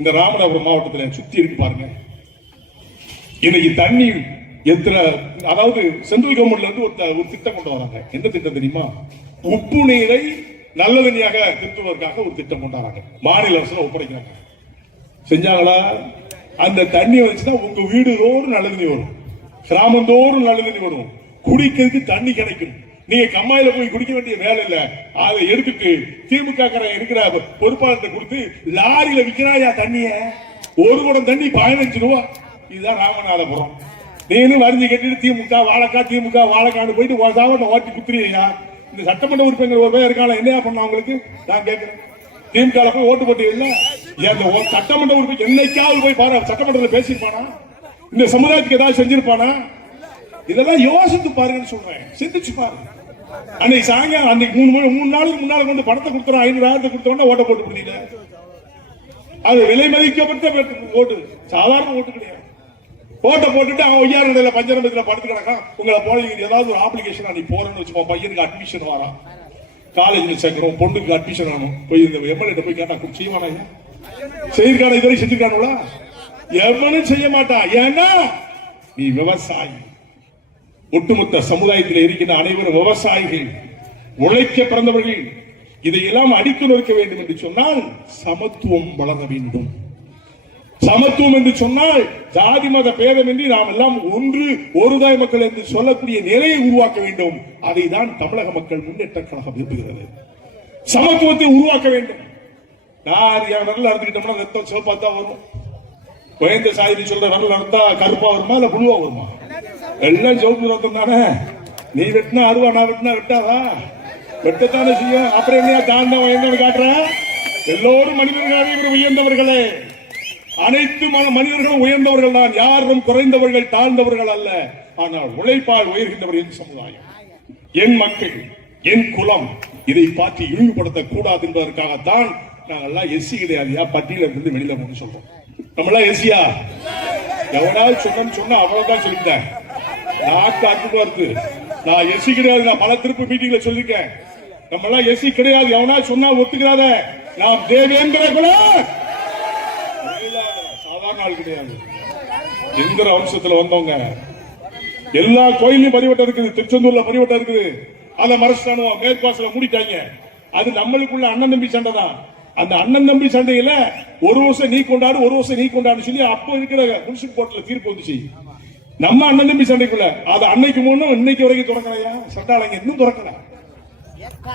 இந்த ராமநாதபுரம் மாவட்டத்தில் சுத்தி இருக்கு பாருங்க. இன்னைக்கு தண்ணி எத்தனை, அதாவது சென்ட்ரல் கவர்மெண்ட்ல இருந்து ஒரு திட்டம் கொண்டு வராங்க. என்ன திட்டம் தெரியுமா? உப்பு நீரை நல்ல தண்ணியாக திருத்துவதற்காக ஒரு திட்டம் கொண்டு வராங்க. மாநில அரசு ஒப்படைக்கிறாங்க. செஞ்சாங்களா? அந்த தண்ணி வந்துச்சுன்னா உங்க வீடு தோறும் நல்ல தண்ணி வரும், கிராமந்தோறும் நல்ல தண்ணி வரும், குடிக்கிறதுக்கு தண்ணி கிடைக்கும். நீங்க கம்மாயில போய் குடிக்க வேண்டிய வேலை இல்ல. அதை எடுத்துட்டு திமுக இருக்கிற பொறுப்பாளர்கிட்ட கொடுத்து லாரியில விற்கிறாயா தண்ணிய. ஒரு குடம் தண்ணி 15 ரூபா. இதுதான் ராமநாதபுரம். நீனும் வரிஞ்சு கட்டிட்டு திமுக வாழைக்காடு போயிட்டு ஓட்டி குத்துறியா? இந்த சட்டமன்ற உறுப்பினர் ஒரு பேர் இருக்காங்க, என்னையா பண்ண அவங்களுக்கு நான் கேட்கிறேன். திமுக போய் ஓட்டு போட்டு இல்ல, சட்டமன்ற உறுப்பினர் என்னைக்காவது போய் பாரு, சட்டமன்றத்தில் பேசியிருப்பானா? இந்த சமுதாயத்துக்கு ஏதாவது செஞ்சிருப்பானா? இதெல்லாம் யோசித்து பாருங்கன்னு சொல்றேன், சிந்திச்சு பாருங்க. அன்னைக்கு சாயங்காலம் அன்னைக்கு 3 நாளுக்கு முன்னால கொண்டு பணத்தை கொடுத்துறோம், 500,000 கொடுத்தோம்னா ஓட்ட போட்டு முடியல. அது விலை மதிக்கப்பட்ட ஓட்டு, சாதாரண ஓட்டு கிடையாது. ஓட்ட போட்டுட்டு அவன் ஒய்யாறு பஞ்சரம்பத்துல படுத்து கிடக்கான். உங்களை போல ஏதாவது ஒரு அப்ளிகேஷன் அன்னைக்கு போறேன்னு வச்சுக்கோ, பையனுக்கு அட்மிஷன் வரான், காலேஜ்ல சேர்க்கிறோம், பொண்ணுக்கு அட்மிஷன் ஆகணும், போய் இந்த எம்எல்ஏ போய் கேட்டா செய்வானா? செய்திருக்கான இதுவரை செஞ்சிருக்கானுங்களா? எவனும் செய்ய மாட்டான். ஏன்னா நீ விவசாயி. ஒட்டுமொத்த சமுதாயத்தில் இருக்கின்ற அனைவரும் விவசாயிகள், உழைக்க பிறந்தவர்கள். இதையெல்லாம் அடித்து நொறுக்க வேண்டும் என்று சொன்னால் சமத்துவம் வளர வேண்டும். சமத்துவம் என்று சொன்னால் ஜாதி மத பேதமின்றி நாம் எல்லாம் ஒன்று ஒருதாய் மக்கள் என்று சொல்லக்கூடிய நிலையை உருவாக்க வேண்டும். அதை தான் தமிழக மக்கள் முன்னேற்ற கழகம் விரும்புகிறது. சமத்துவத்தை உருவாக்க வேண்டும். நான் விரல் அறுத்துக்கிட்டோம்னா ரத்தம் சிவப்பாத்தான் வரும். குழந்தை சாதி சொல்ற விரல் அறுத்தா கருப்பா வருமா இல்ல புழுவா வருமா? எல்லாம் சிவப்பு ரத்தம் தானே. நீ வெட்டினா அருவா, நான் வெட்டினா வெட்டாதா? வெட்டத்தானே செய்யும். அப்புறம் என்ன தாண்ட உயர்ந்தவன் காட்டுற? எல்லோரும் மனிதர்களாக உயர்ந்தவர்களே. அனைத்து மனிதர்களும் உயர்ந்தவர்கள் தான். யாரும் குறைந்தவர்கள் தாழ்ந்தவர்கள் அல்ல. ஆனால் உழைப்பால் உயர்கின்றவர் என் சமுதாயம், என் மக்கள், என் குலம். இதை பார்த்து இழிவுபடுத்த கூடாது என்பதற்காகத்தான் நாங்கெல்லாம் எஸ்சி கிடையாதியா பட்டியல இருந்து வெளியில போன்னு சொல்றோம். நம்மளாம் எஸ்சியா? எவனாவது சொன்னா அவ்வளவுதான் சொல்லிட்டேன். நாக்கு வருது. நான் எஸ்சி கிடையாது. நான் பல திருப்பு மீட்டிங்ல சொல்லிருக்கேன். நம்ம எல்லாம் எஸ்சி கிடையாது. எவனா சொன்னா ஒத்துக்கிறாத. நாம் தேவேந்திர குலம், சாதாரண ஆள் கிடையாது. எந்திர வம்சத்துல வந்தவங்க. எல்லா கோயிலையும் பரிவட்டம் இருக்குது. திருச்செந்தூர்ல பரிவட்டம் இருக்குது. அதை மறைச்சிட்டானோ, மேற்பாசல மூடிட்டாங்க. அது நம்மளுக்குள்ள அண்ணன் தம்பி சண்டை தான். அந்த அண்ணன் தம்பி சண்டையில ஒரு வருஷம் நீ கொண்டாடு, ஒரு வருஷம் நீ கொண்டாடு சொல்லி அப்ப இருக்கிற முனிசிபல் கோர்ட்ல தீர்ப்பு வந்துச்சு. நம்ம அண்ணன் தம்பி சண்டைக்குள்ள அது அன்னைக்கு முன்னும் இன்னைக்கு வரைக்கும் திறக்கலையா? சட்டாளங்க இன்னும் திறக்கல.